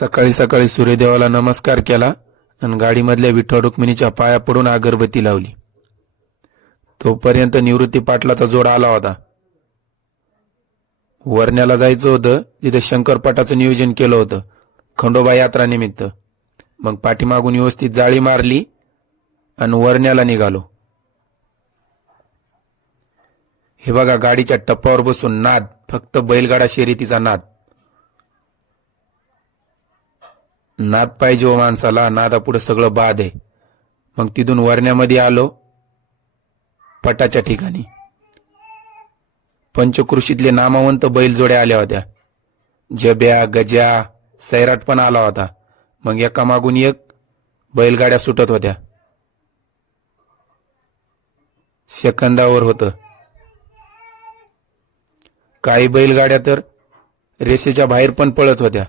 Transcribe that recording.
सकाळी सकाळी सूर्यदेवाला नमस्कार केला आणि गाडीमधल्या विठ्ठल रुक्मिणीच्या पाया पडून अगरबत्ती लावली. तोपर्यंत निवृत्ती पाटलाचा जोड आला होता. वरण्याला जायचं होतं तिथे शंकरपटाचं नियोजन केलं होतं खंडोबा यात्रा निमित्त. मग पाठीमागून व्यवस्थित जाळी मारली आणि वरण्याला निघालो. हे बघा गाडीच्या टप्पावर बसून नाद फक्त बैलगाडा शर्यतीचा नाद. नाद पाहिजे हो माणसाला नादापुढे सगळं बाद आहे. मग तिथून वरण्यामध्ये आलो पटाच्या ठिकाणी. पंचकृषीतले नामवंत बैलजोड्या आल्या होत्या. जब्या गज्या सैराट पण आला होता. मग एका मागून एक बैलगाड्या सुटत होत्या. सेकंदावर होतं. काही बैलगाड्या तर रेषेच्या बाहेर पण पळत होत्या.